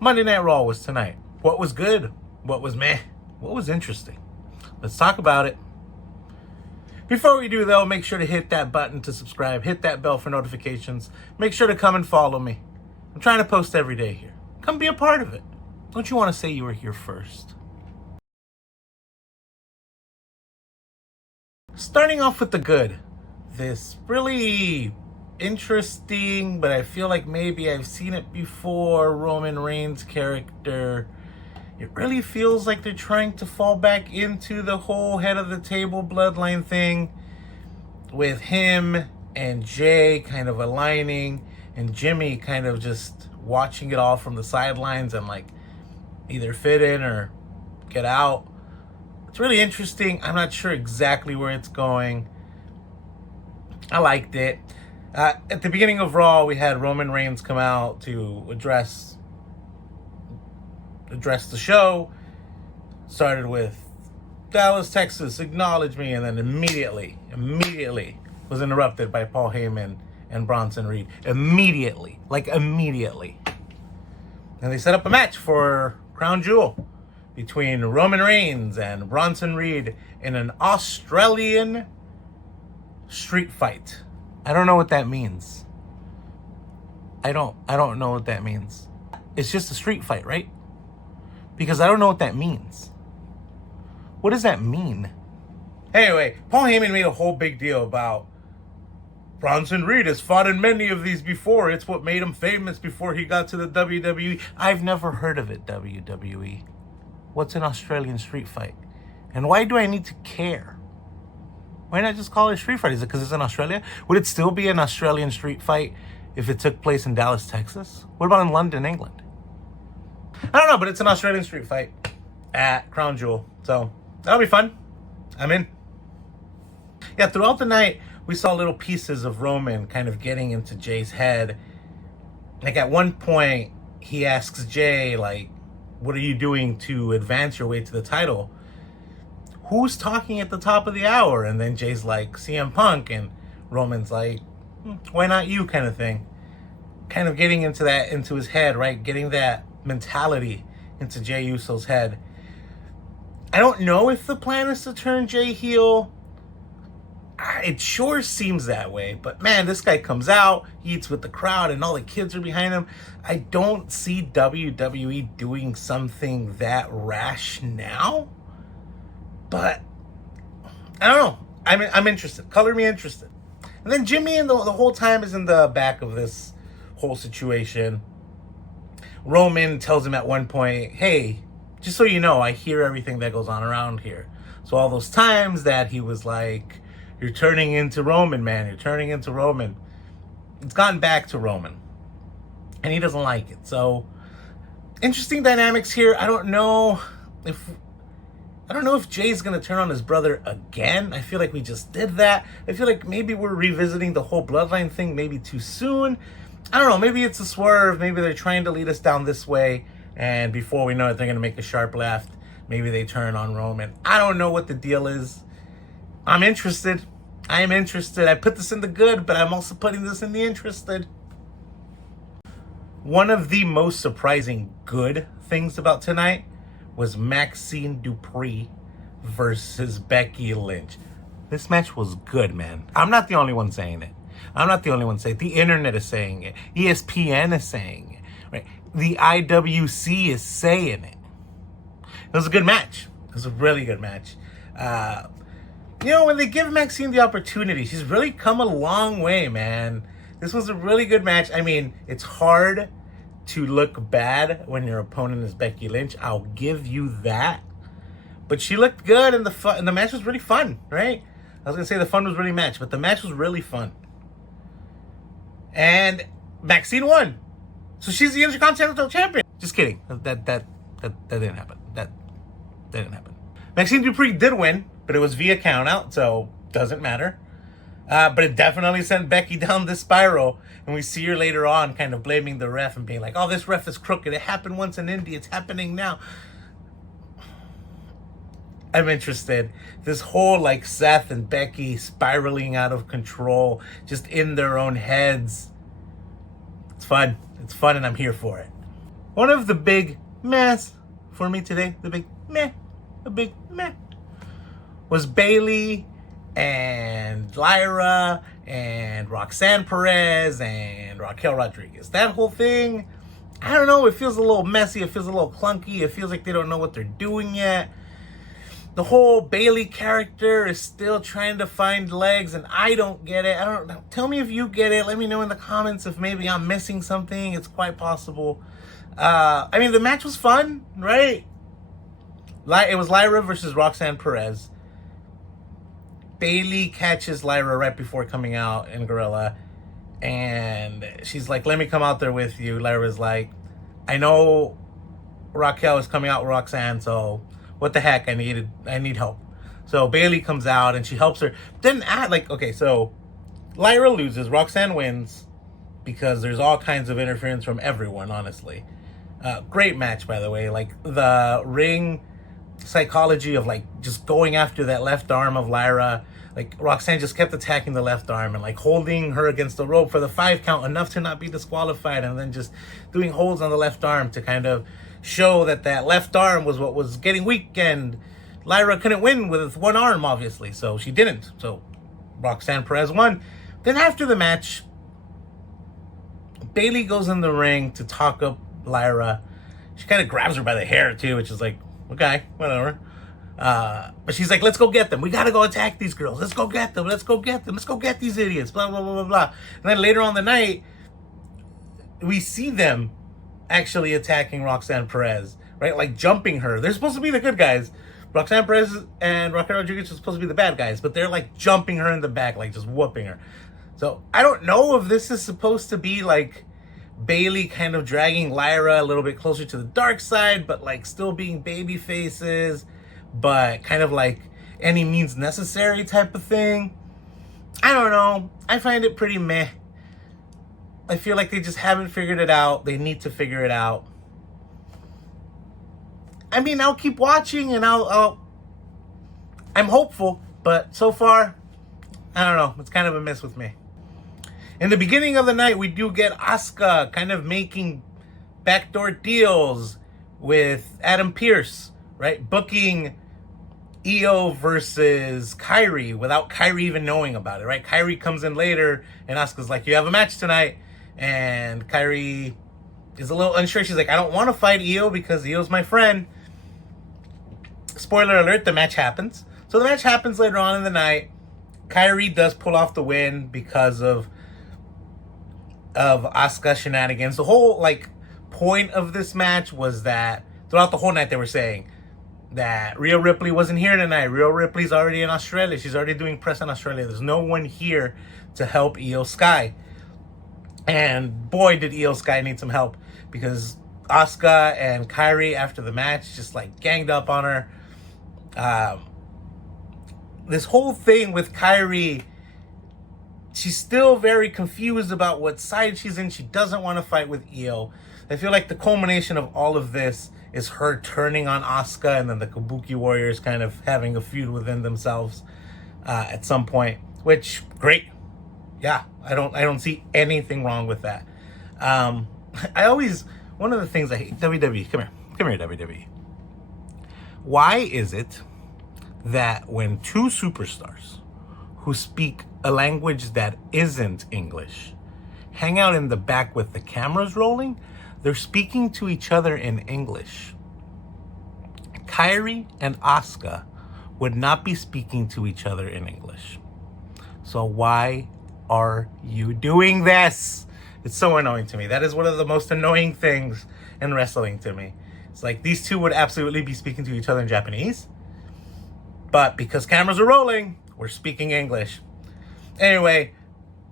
Monday Night Raw was tonight. What was good? What was meh? What was interesting? Let's talk about it. Before we do, though, make sure to hit that button to subscribe. Hit that bell for notifications. Make sure to come and follow me. I'm trying to post every day here. Come be a part of it. Don't you want to say you were here first? Starting off with the good. This really interesting, but I feel like maybe I've seen it before, Roman Reigns character. It really feels like they're trying to fall back into the whole head of the table bloodline thing with him and Jey kind of aligning and Jimmy kind of just watching it all from the sidelines and like either fit in or get out. It's really interesting. I'm not sure exactly where it's going. I liked it. At the beginning of Raw, we had Roman Reigns come out to address the show. Started with Dallas, Texas, acknowledge me, and then immediately was interrupted by Paul Heyman and Bronson Reed. Immediately. And they set up a match for Crown Jewel between Roman Reigns and Bronson Reed in an Australian street fight. I don't know what that means. I don't know what that means. It's just a street fight, right? Because I don't know what that means. What does that mean? Anyway, Paul Heyman made a whole big deal about Bronson Reed has fought in many of these before. It's what made him famous before he got to the WWE. I've never heard of it, WWE. What's an Australian street fight? And why do I need to care? Why not just call it a street fight? Is it because it's in Australia? Would it still be an Australian street fight if it took place in Dallas, Texas? What about in London, England? I don't know, but it's an Australian street fight at Crown Jewel. So that'll be fun. I'm in. Yeah, throughout the night, we saw little pieces of Roman kind of getting into Jey's head. Like at one point, he asks Jey, like, what are you doing to advance your way to the title? Who's talking at the top of the hour? And then Jey's like, CM Punk. And Roman's like, why not you, kind of thing. Kind of getting into that, into his head, right? Getting that mentality into Jey Uso's head. I don't know if the plan is to turn Jey heel. It sure seems that way. But man, this guy comes out, he eats with the crowd, and all the kids are behind him. I don't see WWE doing something that rash now. But I don't know. I'm interested. Color me interested. And then Jimmy, and the whole time, is in the back of this whole situation. Roman tells him at one point, hey, just so you know, I hear everything that goes on around here. So all those times that he was like, you're turning into Roman, man. You're turning into Roman. It's gone back to Roman. And he doesn't like it. So interesting dynamics here. I don't know if Jey's going to turn on his brother again. I feel like we just did that. I feel like maybe we're revisiting the whole bloodline thing maybe too soon. I don't know. Maybe it's a swerve. Maybe they're trying to lead us down this way. And before we know it, they're going to make a sharp left. Maybe they turn on Roman. I don't know what the deal is. I'm interested. I am interested. I put this in the good, but I'm also putting this in the interested. One of the most surprising good things about tonight was Maxine Dupree versus Becky Lynch. This match was good, man. I'm not the only one saying it. The internet is saying it. ESPN is saying it. Right? The IWC is saying it. It was a good match. It was a really good match. When they give Maxine the opportunity, she's really come a long way, man. This was a really good match. I mean, it's hard to look bad when your opponent is Becky Lynch. I'll give you that. But she looked good, and the match was really fun, right? I was going to say the fun was really matched, but the match was really fun. And Maxine won. So she's the Intercontinental Champion. Just kidding. That didn't happen. That didn't happen. Maxine Dupree did win, but it was via countout, so doesn't matter. But it definitely sent Becky down this spiral. And we see her later on kind of blaming the ref and being like, oh, this ref is crooked. It happened once in India. It's happening now. I'm interested. This whole like Seth and Becky spiraling out of control, just in their own heads. It's fun. It's fun, and I'm here for it. One of the big mehs for me today, the big meh, was Bayley and Lyra and Roxanne Perez and Raquel Rodriguez. That whole thing, I don't know, it feels a little messy, it feels a little clunky, it feels like they don't know what they're doing yet. The whole Bayley character is still trying to find legs, and I don't get it. I don't know. Tell me if you get it. Let me know in the comments if maybe I'm missing something. It's quite possible. I mean, the match was fun, right? It was Lyra versus Roxanne Perez. Bayley catches Lyra right before coming out in Gorilla, and she's like, let me come out there with you. Lyra's like, I know Raquel is coming out with Roxanne, so what the heck, I need help. So Bayley comes out and she helps her. Then okay, so Lyra loses, Roxanne wins, because there's all kinds of interference from everyone, honestly. Great match, by the way. Like, the ring psychology of, like, just going after that left arm of Lyra. Like, Roxanne just kept attacking the left arm and, like, holding her against the rope for the 5 count, enough to not be disqualified, and then just doing holds on the left arm to kind of show that left arm was what was getting weak, and Lyra couldn't win with one arm, obviously, so she didn't. So Roxanne Perez won. Then after the match, Bayley goes in the ring to talk up Lyra. She kind of grabs her by the hair too, which is like, okay, whatever. But she's like, let's go get them. We gotta go attack these girls. Let's go get them. Let's go get them. Let's go get these idiots. Blah, blah, blah, blah, blah. And then later on the night, we see them actually attacking Roxanne Perez, right? Like, jumping her. They're supposed to be the good guys. Roxanne Perez and Raquel Rodriguez are supposed to be the bad guys, but they're like jumping her in the back, like just whooping her. So I don't know if this is supposed to be like Bayley kind of dragging Lyra a little bit closer to the dark side, but like still being baby faces, but kind of like any means necessary type of thing. I don't know. I find it pretty meh. I feel like they just haven't figured it out. They need to figure it out. I mean, I'll keep watching and I'm hopeful, but so far, I don't know. It's kind of a miss with me. In the beginning of the night, we do get Asuka kind of making backdoor deals with Adam Pearce, right? Booking Io versus Kairi without Kairi even knowing about it, right? Kairi comes in later and Asuka's like, you have a match tonight. And Kairi is a little unsure. She's like, I don't want to fight Io because Io's my friend. Spoiler alert, the match happens. So the match happens later on in the night. Kairi does pull off the win because of Asuka shenanigans. The whole, like, point of this match was that throughout the whole night they were saying that Rhea Ripley wasn't here tonight. Rhea Ripley's already in Australia. She's already doing press in Australia. There's no one here to help Io Sky. And boy, did Io Sky need some help, because Asuka and Kairi after the match just like ganged up on her. This whole thing with Kairi, she's still very confused about what side she's in. She doesn't want to fight with Io. I feel like the culmination of all of this is her turning on Asuka, and then the Kabuki Warriors kind of having a feud within themselves at some point, which, great. Yeah, I don't see anything wrong with that. One of the things I hate, WWE, come here, WWE. Why is it that when two superstars who speak a language that isn't English hang out in the back with the cameras rolling, they're speaking to each other in English? Kairi and Asuka would not be speaking to each other in English. So why are you doing this? It's so annoying to me. That is one of the most annoying things in wrestling to me. It's like these two would absolutely be speaking to each other in Japanese, but because cameras are rolling, we're speaking English. Anyway,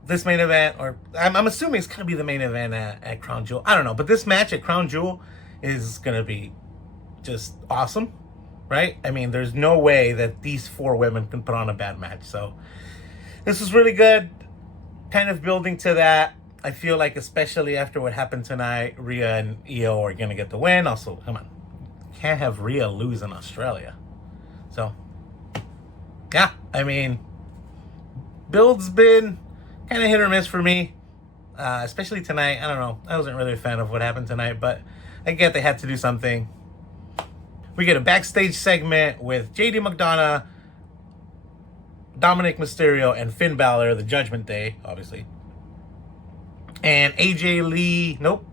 this main event, or I'm assuming it's going to be the main event at Crown Jewel. I don't know, but this match at Crown Jewel is going to be just awesome, right? I mean, there's no way that these 4 women can put on a bad match. So this was really good. Kind of building to that. I feel like, especially after what happened tonight, Rhea and Io are going to get the win. Also, come on, can't have Rhea lose in Australia. So, yeah, I mean, build's been kind of hit or miss for me, especially tonight. I don't know. I wasn't really a fan of what happened tonight, but I get they had to do something. We get a backstage segment with JD McDonough, Dominic Mysterio, and Finn Balor, the Judgment Day, obviously. And AJ Lee, nope,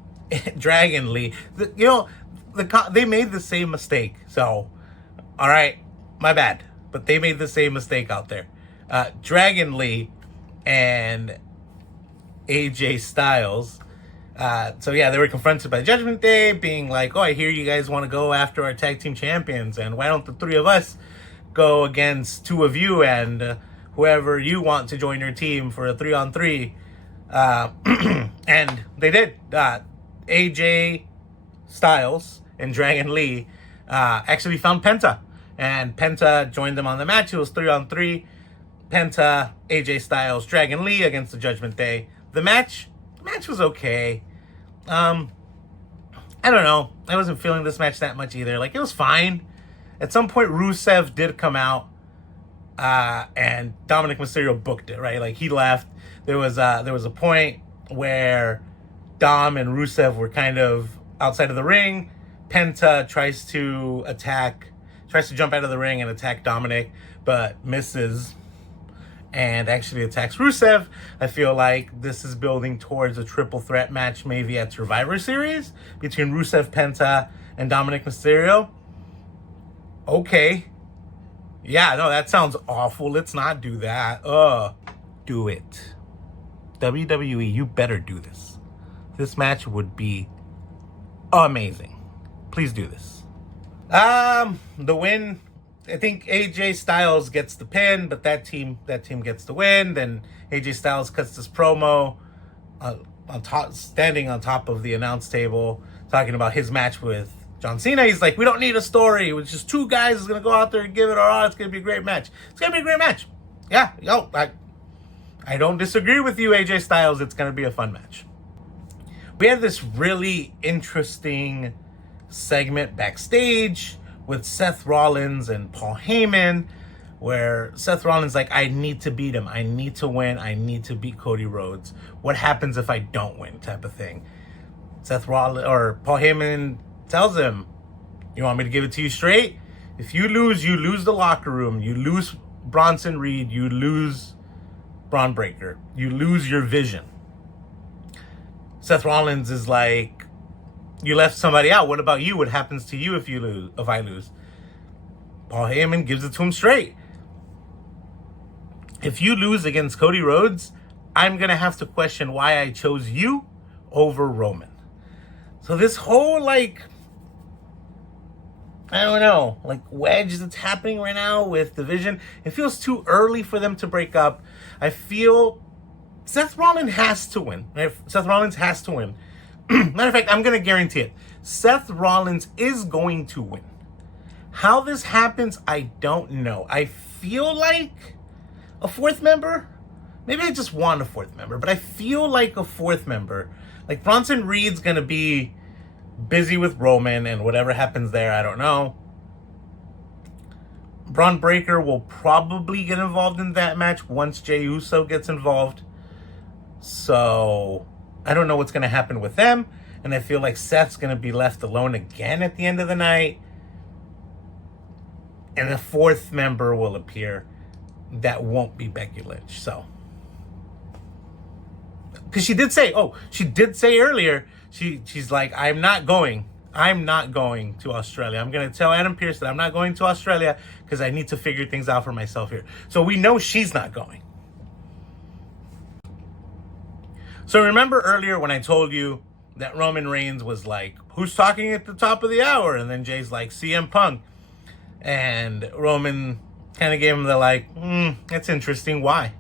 Dragon Lee. They made the same mistake. So, all right, my bad. But they made the same mistake out there. Dragon Lee and AJ Styles. They were confronted by Judgment Day, being like, oh, I hear you guys want to go after our tag team champions, and why don't the three of us go against two of you and whoever you want to join your team for a 3-on-3. And they did. AJ Styles and Dragon Lee actually found Penta. And Penta joined them on the match. It was 3-on-3. Penta, AJ Styles, Dragon Lee against the Judgment Day. The match was okay. I don't know. I wasn't feeling this match that much either. Like, it was fine. At some point, Rusev did come out, and Dominic Mysterio booked it, right? Like, he left. There was a point where Dom and Rusev were kind of outside of the ring. Penta tries to jump out of the ring and attack Dominic, but misses and actually attacks Rusev. I feel like this is building towards a triple threat match, maybe at Survivor Series, between Rusev, Penta, and Dominic Mysterio. Okay. Yeah, no, that sounds awful. Let's not do that. Do it. WWE, you better do this. This match would be amazing. Please do this. The win, I think AJ Styles gets the pin, but that team gets the win. Then AJ Styles cuts this promo standing on top of the announce table, talking about his match with John Cena. He's like, we don't need a story. It was just two guys is going to go out there and give it our all. It's going to be a great match. It's going to be a great match. Yeah, I don't disagree with you, AJ Styles. It's going to be a fun match. We had this really interesting segment backstage with Seth Rollins and Paul Heyman, where Seth Rollins like, I need to beat him. I need to win. I need to beat Cody Rhodes. What happens if I don't win? Type of thing. Paul Heyman tells him, you want me to give it to you straight? If you lose the locker room. You lose Bronson Reed. You lose Braun Breaker. You lose your vision. Seth Rollins is like, you left somebody out. What about you? What happens to you if I lose? Paul Heyman gives it to him straight. If you lose against Cody Rhodes, I'm going to have to question why I chose you over Roman. So this whole, like, I don't know, like wedge that's happening right now with division, it feels too early for them to break up. I feel Seth Rollins has to win. Seth Rollins has to win. Matter of fact, I'm going to guarantee it. Seth Rollins is going to win. How this happens, I don't know. I feel like a fourth member. Maybe I just want a fourth member, but I feel like a fourth member. Like Bronson Reed's going to be busy with Roman, and whatever happens there, I don't know. Braun Breaker will probably get involved in that match once Jey Uso gets involved. So I don't know what's going to happen with them. And I feel like Seth's going to be left alone again at the end of the night. And a fourth member will appear that won't be Becky Lynch. So, because she did say earlier, she's like, I'm not going to Australia. I'm going to tell Adam Pearce that I'm not going to Australia because I need to figure things out for myself here. So we know she's not going. So remember earlier when I told you that Roman Reigns was like, who's talking at the top of the hour? And then Jay's like, CM Punk. And Roman kind of gave him the like, that's interesting. Why?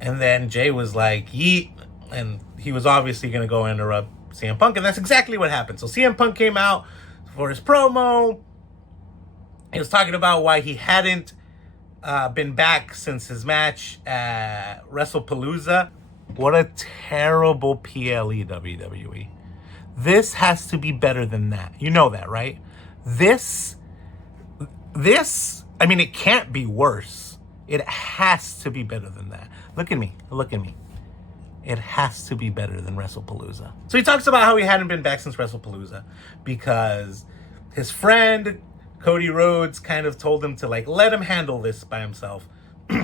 And then Jay was like, yeet. And he was obviously going to go interrupt CM Punk. And that's exactly what happened. So CM Punk came out for his promo. He was talking about why he hadn't been back since his match at WrestlePalooza. What a terrible PLE, WWE. This has to be better than that. You know that, right? This, I mean, it can't be worse. It has to be better than that. Look at me. it has to be better than WrestlePalooza. So he talks about how he hadn't been back since WrestlePalooza because his friend Cody Rhodes kind of told him to like let him handle this by himself.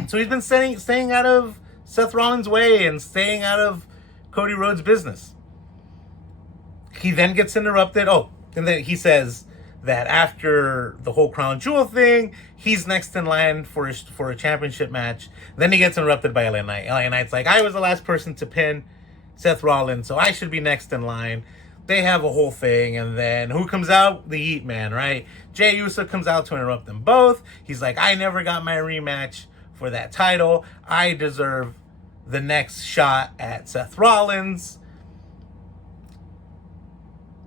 So he's been staying out of Seth Rollins' way and staying out of Cody Rhodes' business. He then gets interrupted. Oh, and then he says that after the whole Crown Jewel thing, he's next in line for a championship match. Then he gets interrupted by LA Knight. LA Knight's like, I was the last person to pin Seth Rollins, so I should be next in line. They have a whole thing, and then who comes out? The Heat Man, right? Jey Uso comes out to interrupt them both. He's like, I never got my rematch for that title. I deserve the next shot at Seth Rollins.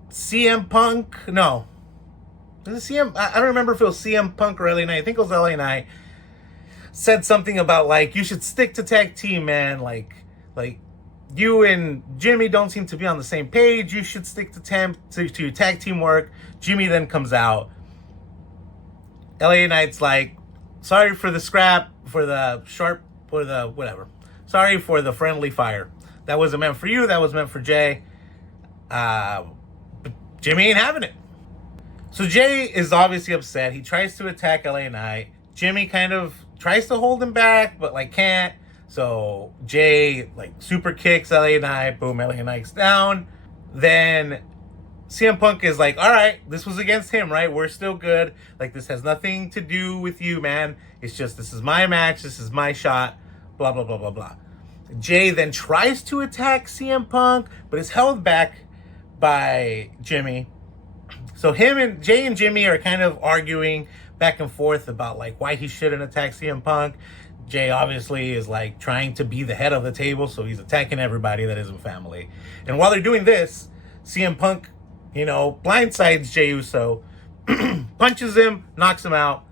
CM Punk, no. Was it CM? I don't remember if it was CM Punk or LA Knight. I think it was LA Knight. Said something about like, you should stick to tag team, man. Like you and Jimmy don't seem to be on the same page. You should stick to your tag team work. Jimmy then comes out. LA Knight's like, sorry for the scrap, for the sharp, for the whatever. Sorry for the friendly fire. That wasn't meant for you. That was meant for Jay. But Jimmy ain't having it. So Jay is obviously upset. He tries to attack LA Knight. Jimmy kind of tries to hold him back, but like can't. So Jay like super kicks LA Knight. Boom, LA Knight's down. Then CM Punk is like, all right, this was against him, right? We're still good. Like, this has nothing to do with you, man. It's just, this is my match. This is my shot. Blah, blah, blah, blah, blah. Jay then tries to attack CM Punk, but is held back by Jimmy. So Jay and Jimmy are kind of arguing back and forth about like why he shouldn't attack CM Punk. Jay obviously is like trying to be the head of the table, so he's attacking everybody that isn't family. And while they're doing this, CM Punk, blindsides Jey Uso, punches him, knocks him out,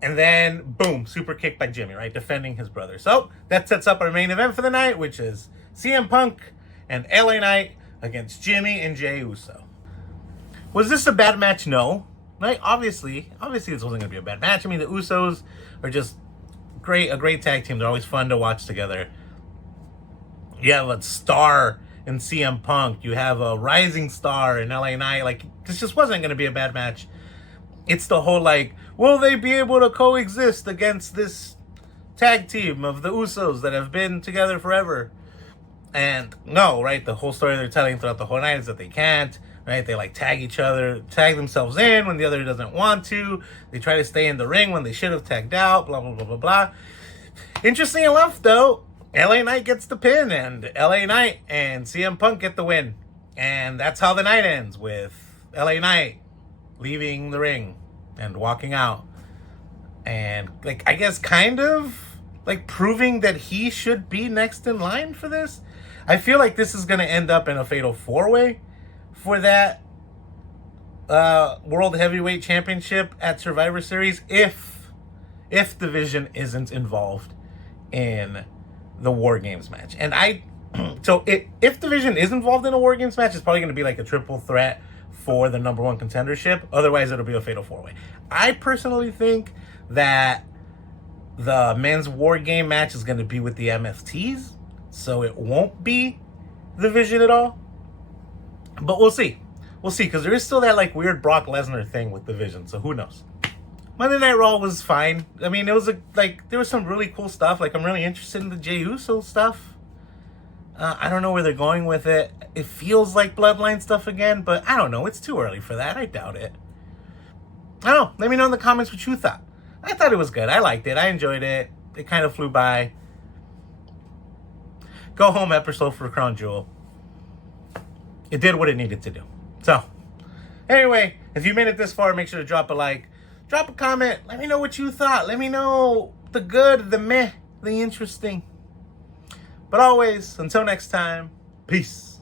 and then boom, super kick by Jimmy, right? Defending his brother. So that sets up our main event for the night, which is CM Punk and LA Knight against Jimmy and Jey Uso. Was this a bad match? No. Right? Obviously this wasn't going to be a bad match. I mean, the Usos are just a great tag team. They're always fun to watch together. You have a star in CM Punk. You have a rising star in LA Knight. Like, this just wasn't going to be a bad match. It's the whole, like, will they be able to coexist against this tag team of the Usos that have been together forever? And no, right? The whole story they're telling throughout the whole night is that they can't. Right? They like tag themselves in when the other doesn't want to. They try to stay in the ring when they should have tagged out, blah, blah, blah, blah, blah. Interesting enough, though, LA Knight gets the pin, and LA Knight and CM Punk get the win. And that's how the night ends, with LA Knight leaving the ring and walking out. And, like, I guess kind of, like, proving that he should be next in line for this. I feel like this is going to end up in a fatal four-way for that World Heavyweight Championship at Survivor Series if Division isn't involved in the War Games match. And if Division is involved in a War Games match, it's probably going to be like a triple threat for the number one contendership. Otherwise, it'll be a fatal four-way. I personally think that the men's War Game match is going to be with the MFTs, so it won't be Division at all. But we'll see. We'll see, because there is still that like weird Brock Lesnar thing with Division, so who knows. Monday Night Raw was fine. I mean, it was there was some really cool stuff. Like, I'm really interested in the Jey Uso stuff. I don't know where they're going with it. It feels like Bloodline stuff again, but I don't know. It's too early for that. I doubt it. I don't know. Let me know in the comments what you thought. I thought it was good. I liked it. I enjoyed it. It kind of flew by. Go home episode for Crown Jewel. It did what it needed to do. So, anyway, if you made it this far, make sure to drop a like. Drop a comment. Let me know what you thought. Let me know the good, the meh, the interesting. But always, until next time, peace.